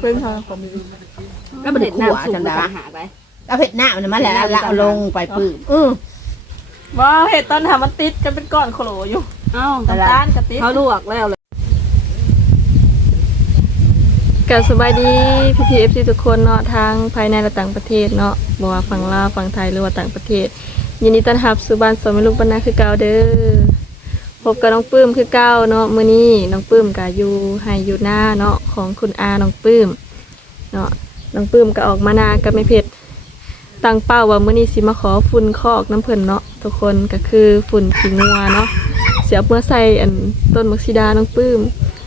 เพิ่งทางผมมีแล้วมันได้ขั่วจังได๋หาไปเอาเผ็ดหน้ามันมาแล้วแล้วเอาลงไปปื้มอือว่าเห็ดตอนทำมันติดกันเป็นก้อนโคโหลอยู่เอ้าน้ำตาลกับติดเขาลวกแล้วเลยกับสบายดีพี่พีเอฟซีทุกคนเนาะทางภายในและต่างประเทศเนาะบ่ว่าฝั่งลาวฝั่งไทยหรือว่าต่างประเทศ ยินดีต้อนรับสู่บ้านสวนแม่ลูกบรรณาคือเก่าเด้อ พบกับน้องปื้มคือเก่าเนาะมื้อนี้น้องปื้มก็อยู่ให้อยู่หน้าเนาะของคุณอาน้องปื้มเนาะน้องปื้มก็ออกมานากับแม่เพชรตั้งเป้าว่ามื้อนี้สิมาขอฝุ่นคอกน้ำเพิ่นเนาะทุกคนก็คือฝุ่นขี้งัวเนาะเสียบเมื่อใส่อันต้นมักซิดาน้องปื้ม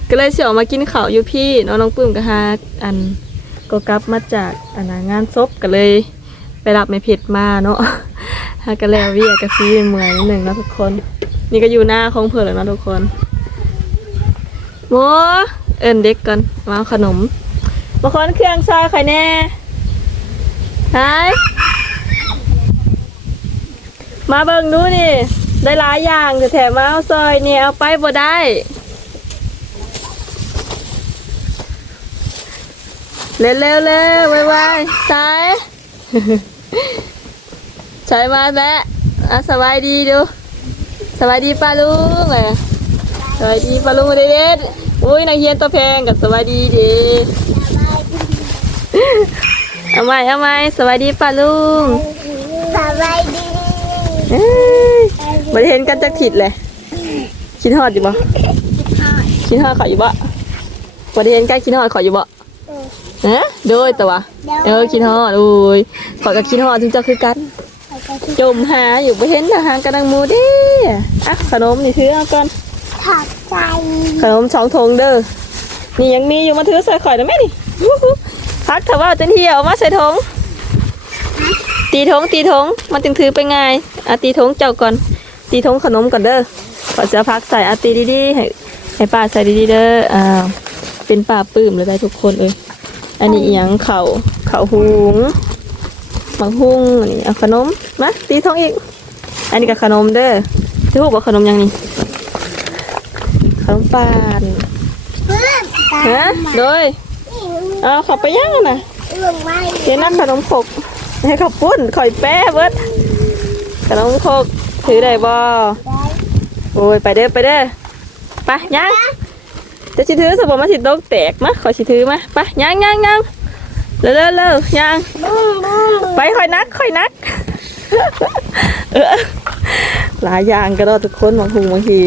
ก็เลยเสียออกมากินข้าวอยู่พี่เนาะน้องปื้มก็หาอันก็กลับมาจากอันน่ะงานศพก็เลย ไปรับไม่เผ็ดมาเนาะ ฮาก็แล้วเวียกะซีเมื่อยนิดหนึ่งนะทุกคน นี่ก็อยู่หน้าของเพื่อแล้วนะทุกคนโมเอินเด็กก่อนมาขนมมาค้อนเครื่องซอยไข่แน่หายมาเบิ่งดูนี่ ได้หลายอย่างแต่แถมมาเอาซอยเนี่ยเอาไปบ่ได้เร็วเร็วเร็วไวไวๆสาย ใช้มาแบะอะสบายดีดูสบายดีป้าลุงไงสบายดีป้าลุงเด็ดๆอุ้ยนางเฮียนตัวแพงกับสบายดีเดีเอาไหมเอาไหมสบายดีป้าลุงสบายดีเอ้ยมาเห็นกันจักถิดเลยคิดฮอดอยู่บ่คิดฮอดเขาอยู่บ่มาเห็นกันคิดฮอดเขาอยู่บ่เอ๊ะโดยแต่ว่าเออคิดฮอดโอ้ยขอยกับคิดฮอดถึงเจะคือกัน จมหาอยู่ไปเห็นทหารกำลังมูเดิอะขนมนี่ถือเอาก่อนขอบใจขนมสองทงเด้อนี่ยังมีอยู่มาถือใส่ข่อยได้ไหมนี่วู้ฮู้พักเถอะว่าเต็นเที่ยวมาใส่ทงตีทงตีทงมันจึงถือไปง่ายอะตีทงเจ้าก่อนตีทงขนมก่อนเด้อก่อนจะพักใส่อะตีดีๆให้ให้ป้าใส่ดีๆเด้ออ่าเป็นป้าปลื้มเลยได้ทุกคนเลยอันนี้อหยังเข่าเข่าหุง มังหุงอันนี้เอาขนมมาตีท้องอีก อันนี้กับขนมเด้อที่พูดว่าขนมยังนี่ขนมปานฮะโดยเอาเขับไปย่างอะนะลงไม่เดี๋ยวนั่นขนมขกให้ขับปุ้นข่อยแป้เบิดขนมขกถือได้บ่โอ้ยไปเด้อไปเด้อไปย่างจะชิถือสมบูรณ์มาสิโดกแตกมาขอชิถือมาไปย่างย่างย่าง เร็วเร็วเร็วย่างบุ้งบุ้งไปค่อยนักค่อยนักเออหลายอย่างก็ได้ทุกคนบางหูบางที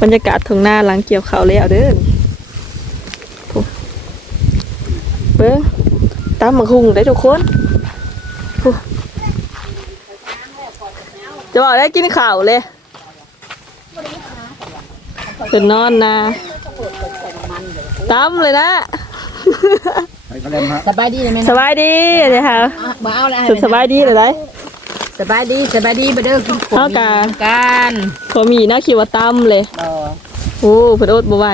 บรรยากาศทางหน้าหลังเกี่ยวข้าวแล้วเด้อโถ่เบิ้งตามบางหุงได้ทุกคนโถ่จะบอกได้กินข้าวเลยคือนอนนะตามเลยนะ สบายดีเลยแม่สบายดีเลยค่ะบ่เอาแล้วสุดสบายดีเลยได้สบายดีสบายดีบ่เด้อกินเท่ากันกันขอมีหน้าคิวว่าตั้มเลยบ่โอ้เพิ่นอดบ่ไหว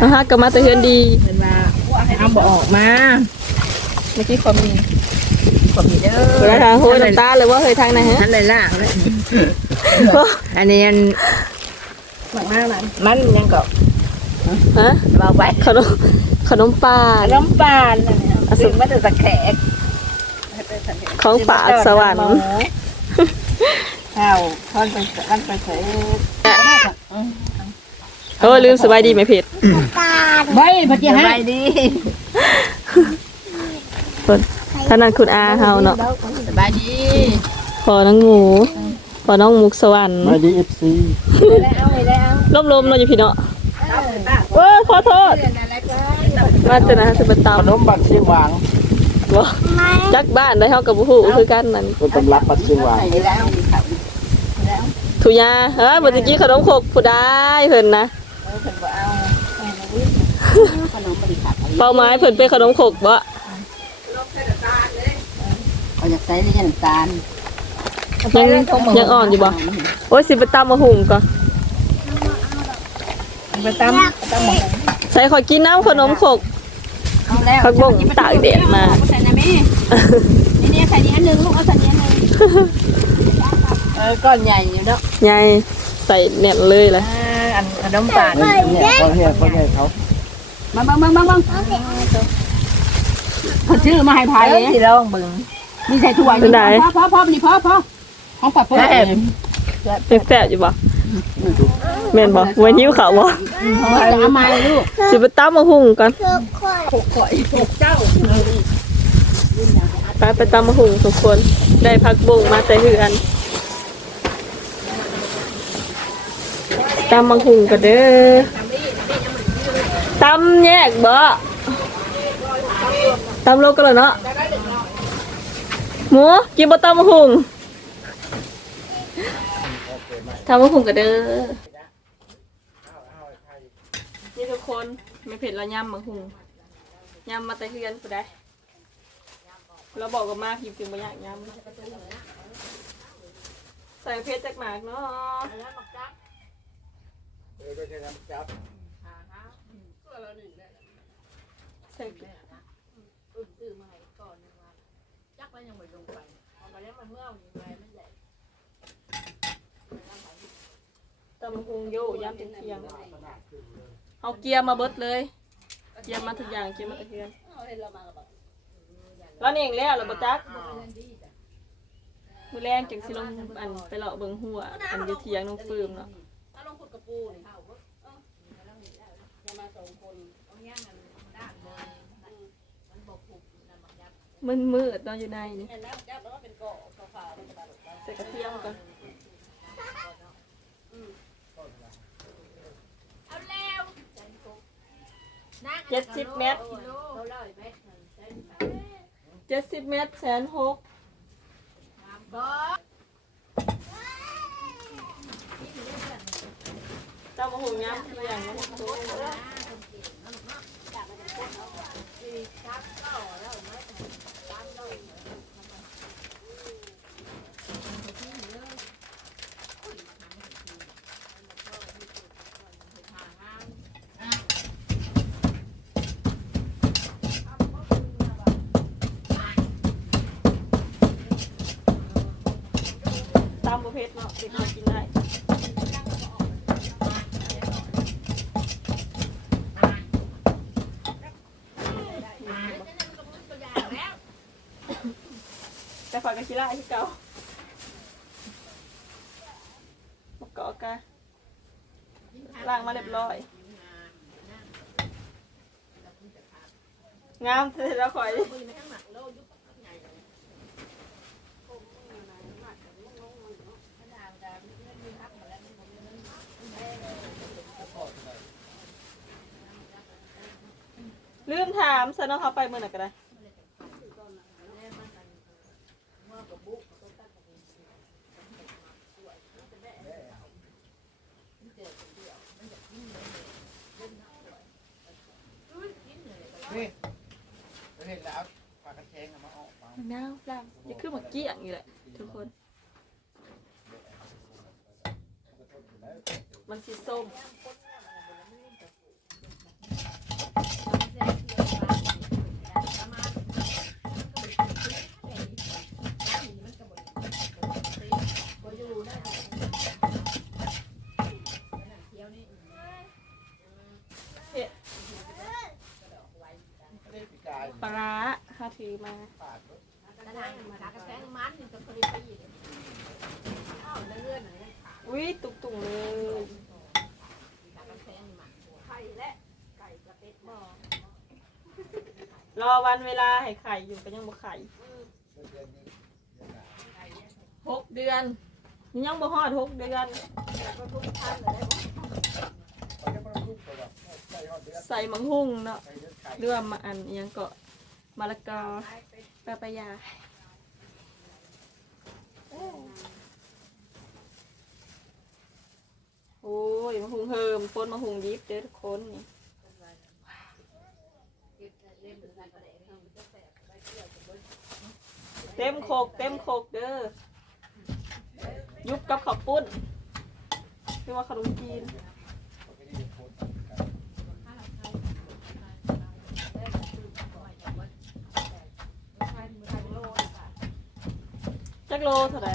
นะฮะก็มาแต่เฮือนดีเพิ่นว่าเอาบ่ออกมาเมื่อกี้ความมีความมีเด้อเพิ่นว่าทางโหยน้ำตาเลยว่าเฮ้ยทางไหนฮะฉันเลยล่างเลยอันนี้อันมันยังก็ ฮะเบาไปขนมขนมปลาน้ำปานสิ่งมันจะตะแขกของฝากสวรรค์ข้าวทอนไปอันไปเสยโอ้ลืมสบายดีไหมเพชรตาใบพอดีให้ดีเพิ่นท่านนั้นคุณอาเฮาเนาะสบายดีพอน้องหมูพอน้องมุกสวรรค์ไม่ดีเอฟซีแล้วไปแล้วลมๆเนาะอยู่พี่เนาะ เว้ยขอโทษ มาจะนะจะไปตามขนมบัตรเชียงหวางบ่จักบ้านได้เฮากับบ่ฮู้คือกันนั่นเป็นตำรับบัตรเชียงหวางไปแล้วทุยาเฮ้ยบ่ตะกี้ขนมขกผู้ได้เพิ่นนะเป้าหมายเพิ่นเป็นขนมขกบ่เอาจากใส่ที่น้ำตาลยังยังอ่อนอยู่บ่โอ้ยสิไปตำมะหุงก่อน ไปตำตำหมูใส่ขอกินน้ำขนมขกเอาแล้วผักบุ้งตากแดดมาใส่นะแม่นี่เนี่ยใส่นี้อันหนึงลูกเอาใส่นี้อันหนึงเออก้อนใหญ่อยู่เนาะยายใส่แน่นเลยแหละอันขนมปานเนี่ยเขาเฮียเขาเฮียเขามาบังบังบังบังคนชื่อมาให้ไปพายสิลองเบิ่งมีใส่ถ้วยพ่อพ่อพ่อนี่พ่อพ่อของปัดพ่อแซ่บแซ่บๆอยู่บ่ แม่นบ่ไว้นิ้วเขาบ่จะเอามาลูกสิไปตำมาหุงก่อนทุกคนไปไปตำมาหุงทุกคน ได้พักบุ้งมาแต่เฮือนตำมาหุงก็เด้อตำแยกบ่ตำโลกกันเลยเนาะหมูกินบ่ตำมาหุง ตำมาหุงก็เด้อ นี่ทุกคนไม่เผ็ดแล้วยำมาหุงย่ำมาแต่เฮือนผู้ใดเราบอกกับมากพิมพ์ถึงมาอยากย้ำใส่เพชรจากหมากเนาะใส่เพชร ตำบักหุงโยย้ำถึงเที่ยงเอาเกียร์มาเบิดเลย เกียร์มาทุกอย่างเกียร์มาตะเกียงแล้วเองแล้วเราบจักมือแรงจังสิลงอันไปเลาะเบิงหัวอันอยูเทียงน้องปื้มเนาะมันมืดตอนอยู่ในนี่ใส่กระเทียมก่อน เจ็ดสิบเมตรเจ็ดสิบเมตรแสนหกเจ้ามาหุงย้ำตัวอย่างนะทุกตามประเภทเนาะเด็กมากินได้แต่ฝากกันชิล่า ที่เก่ามาเกาะกันล้างมาเรียบร้อย งามเสร็จแล้วคอยลืมถามซะเนาะเขาไปเมื่อไหร่ก็ได้ นี่เห็นแล้วปลากระเชงเอามาออกมา น้าวลามอย่าขึ้นมาเกี้ยงอยู่แหละทุกคน มันสีส้มปลาร้าข้าถือมา อุ้ยตุกตุงเลยรอวันเวลาให้ไข่อยู่ก็ยังบ่ไข่หกเดือน ยังบ่ฮอดหกเดือน ใส่มังหุ่งเนาะเรือว่ามาอันยังเกาะมะละกอปาปายา โอ้ยมะฮุงเฮิมปนมะฮุงยิบเด้อทุกคนนี่เต็มโคกเต็มโคกเด้อยุบกับข้าวปุ้นเรียกว่าขนมจีนจักโลเท่าไหร่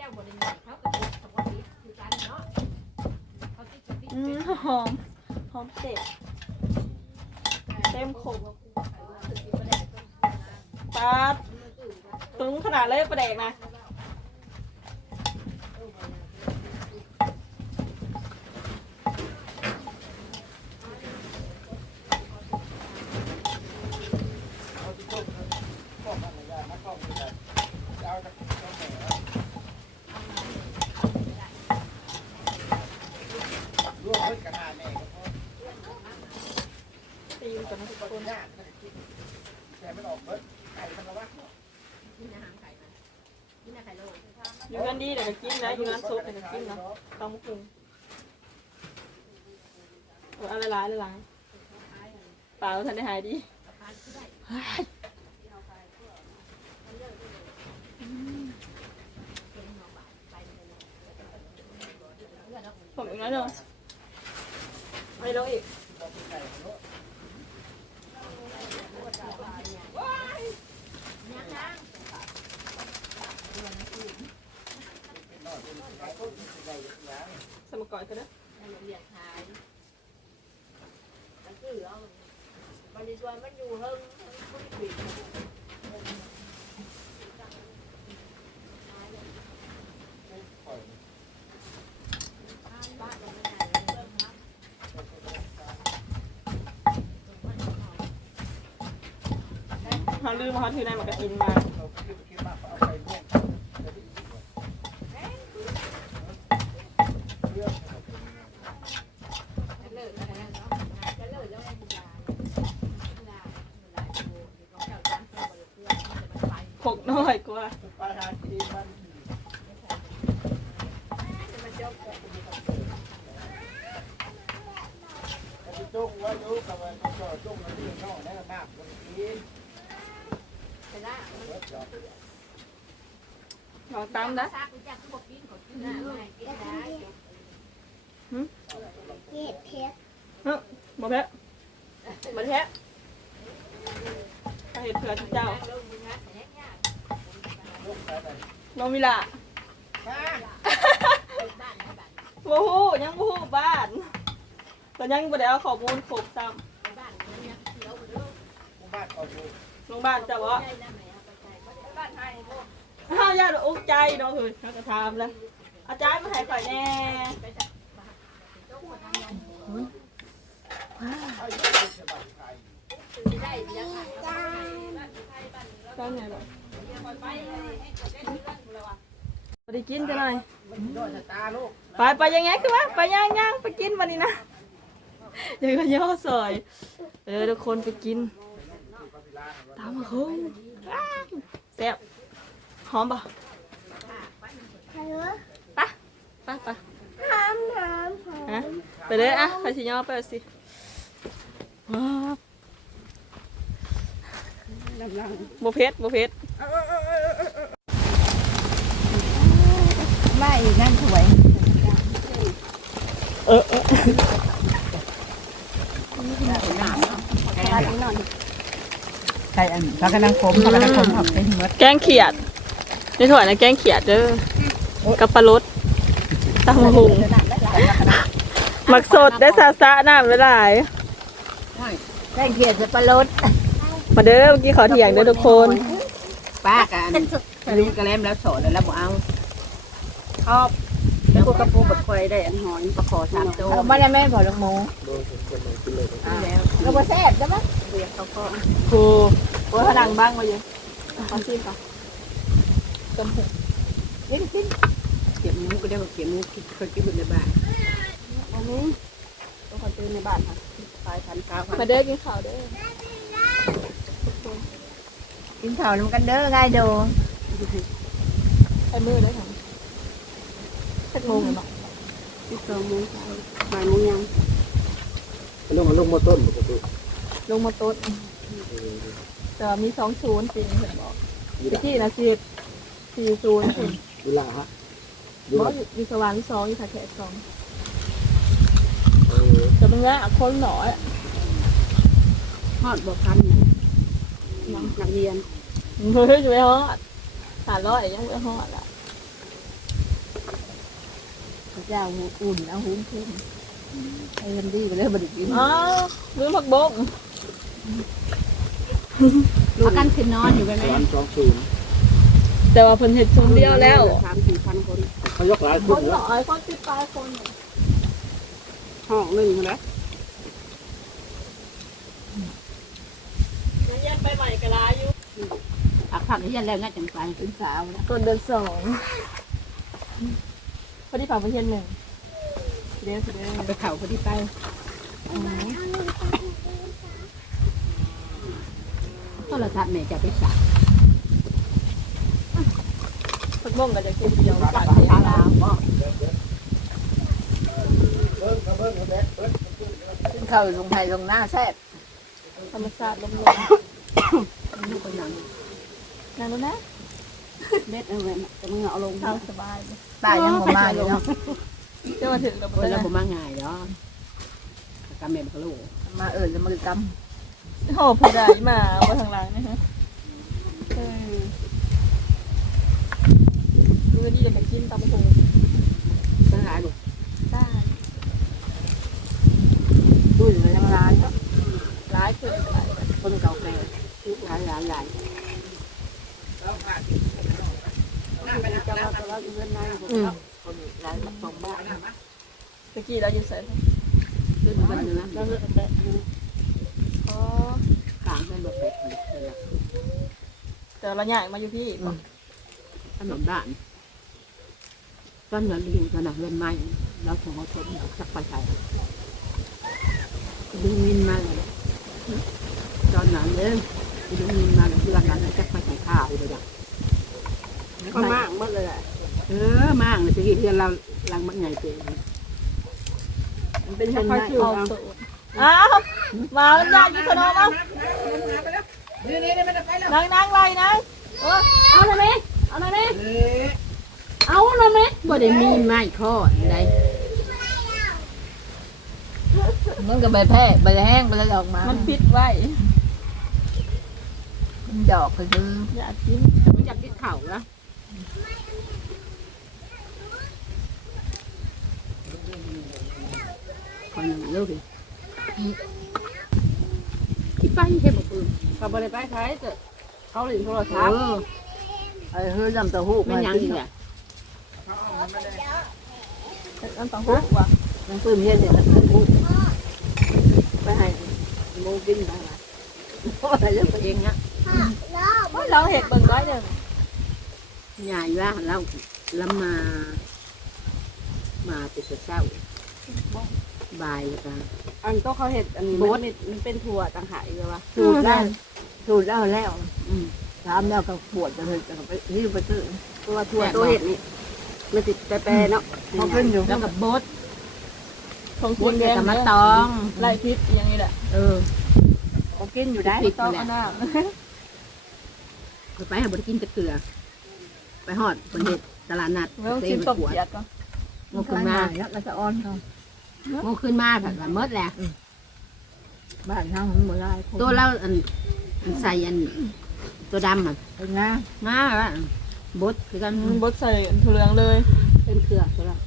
จ้าบริเวณเขาก็ติดเขาก็ติดคือกันเนาะเขาติดติด อืมหอม เสร็จเต็มขบปั๊บตึงขนาดเลยประเด็กนะ เอาที่ต้มต้มอะไรได้มาต้มเลยเอาจากต้มแหน่ลวกเพิ่นกระทาแม่ก็พอ ตีมกั นนะทุกต้คนนยากแต่มันออกเบิดไก่มันละวะกินอาหารไก่มากินอาหารโลอยู่กันดีเดี๋ยวกินนะอยู่ร้านซุปเดี๋ยวก็กินนะต้องมุกคุงเอออะไรร้ายอะไรร้ายเปล่าทันได้หายดีผมอีกแล้วเนอะไม่ลงอีก สมก่อนกันนะเรียกขายมันคือเอามันดีส่วนมันอยู่เฮิงมันปิดเขาลืมเขาถือในมากกระทินมา เราคิดคิดมากเอาไปร่วมจะได้อีกเรื่อง เลิกอะไรเนาะจะเลิกแล้วไอ้บุญญาลาลาโบของเจ้าจันทร์บริเพื่อนมันจะไป พกน้อยกว่า ไปหาที่มัน มันจบ จะจุกว่ารู้กับมันก็จุกมันที่นอกได้มากมันกิน ไปละมัน รถจอด ลองตามนะ ซักรู้จักทุกกินของกินได้กินได้ เห็ดเห็ด บอกแพ้บอกแพ้ถ้าเห็ดเผื่อเจ้า ลงมือนะแหกยาก ลุกไปไหน น้องมิละ มา บ้านบ้าน โอ้โหยังโอ้โหบ้านแต่ยังบ่ได้เอาข้อมูลครบซ้บ้านมันยังเขียวอยู่หมู่บ้านเขาอยู่ำโรงพยาบาลจะว่าใจนะแม่เอาไปใจบ้านไทยพวกห้าวญาติอุกใจเนาะเฮ้ยเขาก็ถามแล้วอาจารย์มาให้ข่อยแน่ไปจับเจ้าคนทำงานเอาอยู่ที่สบายไทยไม่ได้ยังไงจ้าก็ไงบ่บ่ ได้กินจะหน่อยมันโดนชะตาลูกไปไปยังไงคือว่าไปย่างย่างไปกินวันนี้นะเดี๋ยวก็ย่อซอย เออทุกคนไปกิน ตามมาคุ้งแซ่บหอมป่ะฮัลโหลไปไปไปหอมหอมหอมฮะไปเลยอะไปสิย่อไปเอาสิว้าวโบเพชรโบเพชร ไม่นั่นสวย เออเออใช่อันเขากำลังคมเขากำลังคมออกเป็นมดแกงเขียดในถ้วยนะแกงเขียดเด้อกับปลาลดตำมะหุงหมักสดได้ซาซะน้ำไม่ได้ได้เกียรติปลาลดมาเด้อเมื่อกี้ขอเถียงเด้อทุกคนป้ากันรู้กระเลมแล้วสอนแล้วบ่เอา ชอบแล้วพวกกระปูบดไฟได้อันหอยปลาขอสามตัวไม่ได้แม่พอลูกหมูแล้วแล้วบ่แซ่บได้ไหมเรียกเขาก็ครูโอ้ยพลังบ้างมาเยอะขอชิมก่อนกินกินเก็บหมูก็ได้บ่เก็บหมูกินเคยกินอยู่ในบ้านอันนี้ต้องคนตื่นในบ้านค่ะปลายพันข้าวมาเด้อกินข้าวเด้อกินข้าวน้ำกันเด้อง่ายดูใช้มือได้ค่ะ สักโมงเนาะสิบสองโมงบ่ายโมงยังลูกมันลูกมอต้นปกติลงมาโต๊ดแต่ว่ามีสองศูนย์จริงเห็นบอกตะกี้นะสิสี่ศูนย์เห็นเวลาฮะบอกอยู่อยู่สว่างสองอยู่ถ่ายแขกสองเออแต่เป็นว่าคนหน่อยอะฮอดบ่พันนักเรียนเฮ้ยจะไปฮอดหาร้อยยังไม่ฮอดอะ เจ้าอุ่นเอาหุ้นขึ้นไอ้มันดีไปเลยบไดิกินอ้าวลืมผักบงเอากันขึ้นนอนอยู่ไปไหมวันสองศูนย์แต่ว่าเพิ่นเฮ็ดชมเดียวแล้วสามสี่พันคนเขายกหลายคคนนแล้น้วอยคนสิบปลายคนห้องหนึ่งแล้วยังยังไปใหม่ก็ลาอยู่อักผักที่ยันแล้วง่ายจังไปเป็นสาวนะต้นเดือนสอง พอดีฝั่งประเทศหนึ่งเดี๋ยวสิเดี๋ยวไปเข่าพอดีไปโทรศัพท์แม่จะไปสั่งผักบงก็จะกินเดียวสั่กันงปลาลาวบ่ขึ้นเข้าลงไทยลงหน้าแซ่บธรรมชาติลมลูกคนยังนั่นดูนะ เบ็ดเอาไว้จะมึงเอาลงทางสบายเลยตายยังบ่มาอยู่เนาะเดี๋ยวมาถึงกับเออเพื่แล้วอนบ่มาง่ายเนาะกำเม็ดกระโหลมาเออแล้วมือกำโอ้ผู้ใดมาบนทางหลังนะฮะเออดูนี่เดี๋ยวจะกินตำบักหงทั้งหลายลูกได้ดูอยู่ในร้านก็ร้ายขึ้นหลายคนเก่าแก่หลายหลายหลายจะมาจะมาเงินนายคนคนหลาสองบ้านตะกี้เราอยู่ใส่ขึ้นกันนะเราเลือกแต่อ๋อขางกันแบบเป็ดเลยแต่เราใหญ่มาอยู่พี่ขนมด้านตอนนั้นอยู่ขนาดเงินไม้เราของเขาทนจักไปใส่ดึงมินมาเลยตอนนั้นเลยดึงมินมาเลยเพื่อนนั้นจักไปใส่ข้าวเลยจ้ะ ก็มากหมดเลยแหละเออมากเลยสิเพื่อนเราลังมันใหญ่เกินมันเป็นชักค่อยคิวเอาสูตรอ้าวมาแล้วยากยิ่งขนมเอานี่นี่นี่ไม่ได้ไปแล้วนั่งนั่งไรนั่งเออเอาหน่อยไหมเอาหน่อยไหมเอาหน่อยไหมบ่ได้มีไม้ข้อใดมันก็ใบแพร่ใบแห้งใบดอกมา มันปิดไว้ดอกก็คืออยากกินมันจับที่เข่าแล้ว คนหนึ่งเลิกดิคิดไปแค่บอกปืนกับบริไปใช้แต่เขาหลินโทรเอศัพท์อไอ้เฮ้ยลำตะหูมันยังอีกอะนั่นต้องหุบว่ะมันปืนเย็นเนี่ยลำตะหูไปให้โมกินไปไหนเพราะอะไรเรื่องเองอะเราเห็ดเบิ่งร้อยหนึ่ง บ่ายแล้วกันอันก็เขาเห็ดอันนี้โบ๊ทมันมันเป็นถั่วต่างหากอีกแล้ววะสูตรแล้วสูตรแล้วแล้วถามแล้วก็ปวดจะเลยจะไปที่ไปซื้อตัวถั่วตัวเห็ดนี่มันติดแปรๆเนาะเขาขึ้นอยู่แล้วกับบดของบสีดแดเนี่ยงกับมะตองไล่พิษอย่างนี้แหละเออเขากินอยู่ได้พิษต้องเอาหน้าไปหาบดกินตะเกียไปหอดคนเห็ดตลาดนัดไม่ต้องชิมต้มเกียดก่อนโมขึ้นมาแล้วก็จะอ้อนเขา โมขึ้นมาผัดละเมิดแหละบ้านทางมันเหมือนไรตัวเราอันอันใส่อันตัวดำอะเป็นงาง่าละบดคือกันบดใส่ถั่วเหลืองเลย เป็นเครือ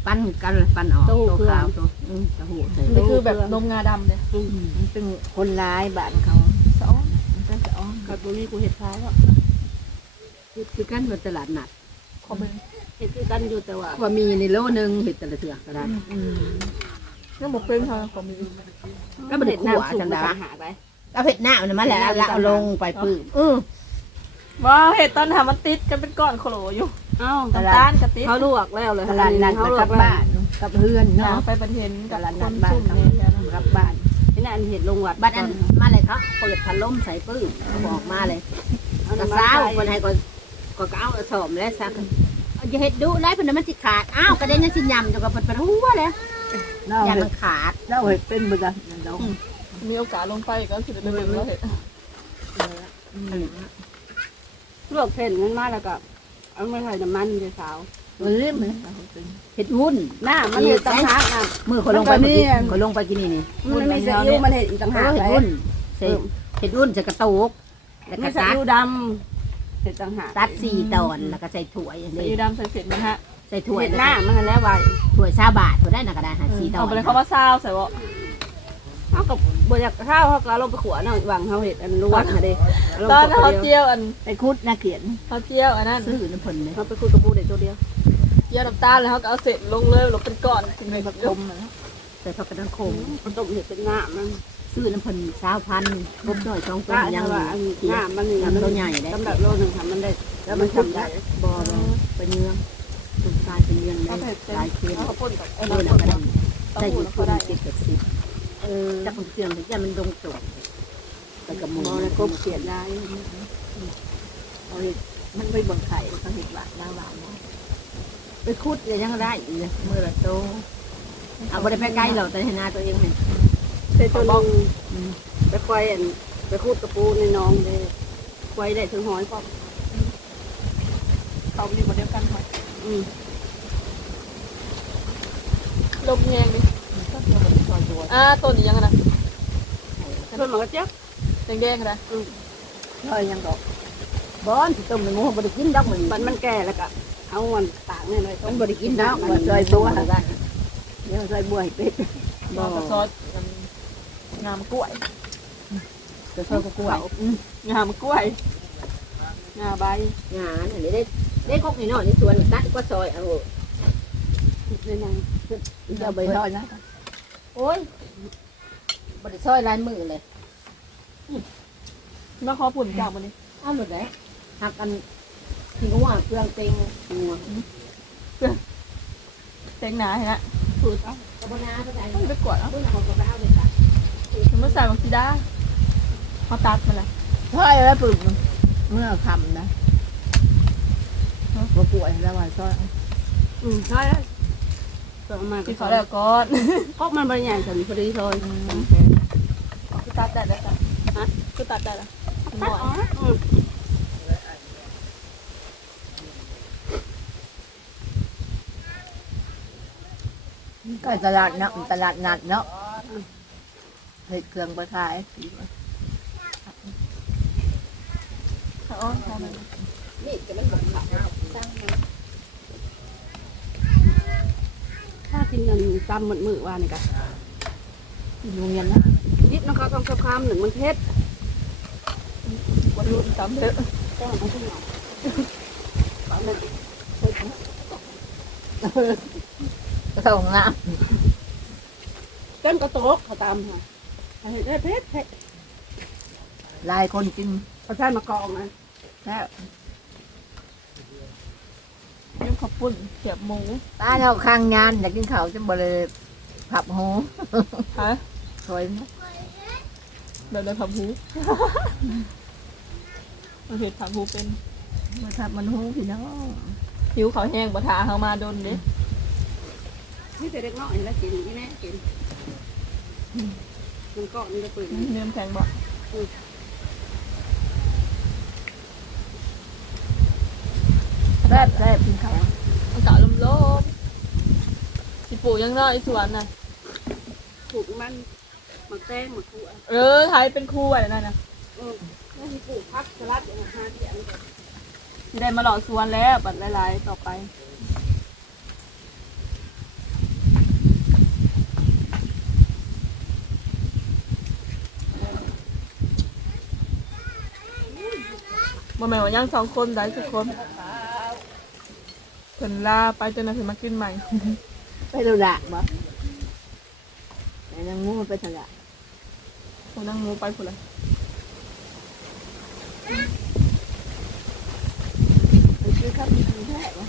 ปั้นกันปั้นออกตัวขาวตัวอืมตะหูใส่นี่คือแบบนมงาดำเนี่ยมันเป็นคนร้ายบ้านเขาสองมันเป็นสะอ้อนกับตัวนี้กูเห็ดคล้ายแล้วคือกันเป็นตลาดนัดขอเบิ่งเห็ดคือกันอยู่แต่ว่าว่ามีในโลนึงเห็ดแต่ละเถื่อก็ได้ ยังบอกเป็นทางของมีก็เป็นขัวจังได้ก็เห็ดหน้ามันมาแล้วแล้วเอาลงไปปื้มอือว่าเห็ดตอนทำมันติดกันเป็นก้อนโคโลอยู่เอ้าน้ำตาลกับติดเขาลวกแล้วเลยตลาดนัดกับบ้านกับเพื่อนนะเนาะไปบันเทนตกับลาดคนัดนบ้านสุ่มกับเนี่ยนะกับบ้านนี่นั่นเห็ดลงวัดบ้านอันมาเลยเขาเปิดพัดลมใส่ปื้มบอกมาเลยกระซ้าวคนให้ก็ก็เอาสอบแล้วซักอย่าเห็ดดูได้เพราะมันสิขาดอ้าวกระเด็นยังสิยำจะกับเป็นหัวเลย ยำมันขาดเราเห็ดเป็นบ่จ้ะเรามีโอกาสลงไปก็คือจะไปเบิ่งว่าเห็ดลวกเส้นมันมาแล้วก็เอามาใส่น้ำมันเดี๋ยวสาวมันเล่มไหมเห็ดวุ้นหน้ามันเห็ดต่างหากอะมือเขาลงไปเมื่อกี้เขาลงไปกินนี่นี่มันไม่ซีอิ๊วมันเห็ดอีกต่างเอหากอเห็ดเลย วุ้นใส่เห็ดวุ้นใส่กระตุกแล้วไม่ก็ซีตัดอิ๊วดำเห็ดต่างหากตัดสี่ตอนแล้วก็ใส่ถั่วอย่างใส่นี้ยูดำใส่เสร็จนะฮะ ใส่ถ้วยเห็ดหน้ามันแล้วไว้ถ้วยซาบาทก็ได้นะกระดาษหาสีดอเอากไปเลยเขาว่าซาวใส่บ่เขากับบริจาคข้าวเขาก็เอาลงไปขวดเนาะหวังเขาเห็ดอันล้วนค่ะเด้ตอนเขาเจียวอันไปคุดนะเขียนเขาเจียวอันนั้นซื้อน้ำผลเลยเขาไปคุยกับปูเด็กตัวเดียวเจียวน้ำตาลแล้วเขาก็เอาเศษลงเลยลงเป็นก้อนเป็นแบบกลมอะนะใส่ผักกระดังโคมมันต้มเห็ดเป็นหน้ามันซื้อน้ำผลสาวพันครบหน่อยสองต้นว่ายัยังงว่าอันหน้ามันนี่ทำตัวใหญ่ได้สำหรับโลนึงค่ะมันได้ แล้วมันทำได้บอบไปเนื้อ ตุกตายเป็นเนื้อได้หลายเคียนเขาพ่นกับไอ้เออน้ำแล้วนก็ได้ได้อยู่คนเจ็ดแปดสิบเออจากคนเครื่องถึงจะมันดงจบแต่กับหมูมอแล้วก็เขียนได้เอาเห็ดมันไปเบิ่งไข่เขาเห็ดหวานหน้าหวานเนาะไปคุดเลยยังได้อีกเลยมือละโตเอาไปได้ไปใกล้เราแต่เห็นหน้าตัวเองเนี่ยใส่ตัวนึงไปควายอันไปคูดกระปูในน้องเลยควายได้ถึงหอยก็เขาดีกว่าเดียวกันค่ะอืม ลมแยงดิอ่าต้นนี้ยังไงนะเพื่อนมันก็เจ๊บแดงๆนะเฮ้ยยังดอกบอนที่ต้มในหมูบริกินดอกมันมันมันแก่แล้วก็เอามันตากเนี่ยเลยมันบริกินดอกมันลอยตัวเดี๋ยวใส่บัวให้เป็ดบ่กระซอสงามกล้วยจะชอบกล้วยงามกล้วยงาใบงานอันนี้ได้ ได้คกนี่เนาะในสวนตัดก็ซอยเอาในนางเดี๋ยวไปซอยนะ โอ้ยบริซอยลายมือเลยมาขอปุ่นจากมันนี่เอาหมดเลยหักกันทิ้งหัวเครื่องเต็งหัวเต็งหนาเห็นละสูตรเอากระบนาเขาใจต้องไปกวดเนาะเพิ่อากระเป๋าเลยค่ะมันไม่ใส่บักซีได้เขาตัดมันละซอยแล้วปึกเมื่อคำนะ มาป่วยแล้วว่าซอยอืมใช่แล้วต่อมาก็ที่เขาเขาแล้วก่อนพกมันบริใหญ่สันพอดีซอยคือตัดได้แล้วจ้ะฮะคือตัดได้แล้วหน่อยอืมก็ตลาดเนาะตลาดนัดเนาะเห็ดเครื่องไปขายอ๋อใช่มันนี่จะไม่บอกเขาสร้างมาถ้ากินเงินตำหมดมือว่านี่กันที่โรงเรียนนะยิบนะคะต้องคำหนึ่งมันเทศวันรุ่นซ้ำเถอะแจ้งมาที่หนอส่งน้เต้นกระโตกเขาตามค่ะเห็นได้เพชรเพชรำลายคนกินเขาใช้มะกอกนะแค่ยุ่ งขับปุ่นเขียบหมูตาเท่าข้างงานอยากกินข้าวจะบ่เลยผับหูฮะสวยแบบเดินขับหูมันเห็ดขับหูเป็นมาทับมันหูพี่น้องผิวเขาแห้งบัทาเขามาโดนเด้นี่แต่เด็กน้อยแล้วกินนี่แน่กินมันเกาะมันจะปืนเนื้อแข็งบ่ แซ่บแซ่บกินข้าวอากาศลมลมสิปลูกยังน้อยสวนน่ะถูกมันมันแป้งมันคั่วเออไทยเป็นครูอะไรนั่นน่ะอืมแล้วมีปลูกพักสลัดอย่างห้าเดียนสิได้มาหล่อสวนแล้วบัดหลายๆต่อไปบ่แม่นว่ายังสองคนได้ทุกคน เพิ่นลาไปจนน่ะเพิ่นมาขึ้นใหม่ ไปดูดะบ่แต่ยังงูมันไปทางละผมนั่งงูไปพุ่นละไปซื้อข้าวกินแท้บ่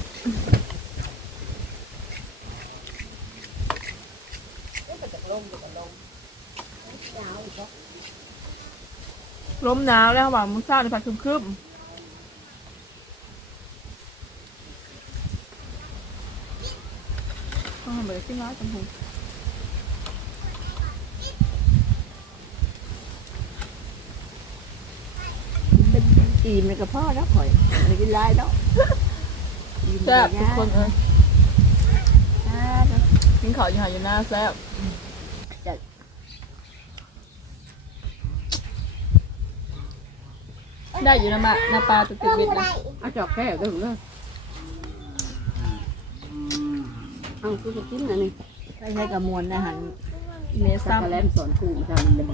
ลมหนาวแล้วว่ามื้อเช้านี่พัดครึมๆ อ๋อบ่ได้ขึ้นมาจังหูอิ่มเลยกับพ่อแล้วข่อยไม่กินไรแล้วอิ่มแซ่บเลยทุกนะคนเอ้ยแซ่บนะกินข้าวอยู่หาอยู่หน้าแซ่บได้อยู่นะมะหน้าปลาตึกตึกเบ็ดนะ เอาจอกแค่เด้อเด้อ เอาคือบ่กินอันนี้ไม่ใช่กระมวลนะหันเมสัซักมกะแลมสอนคู่มาทำเลย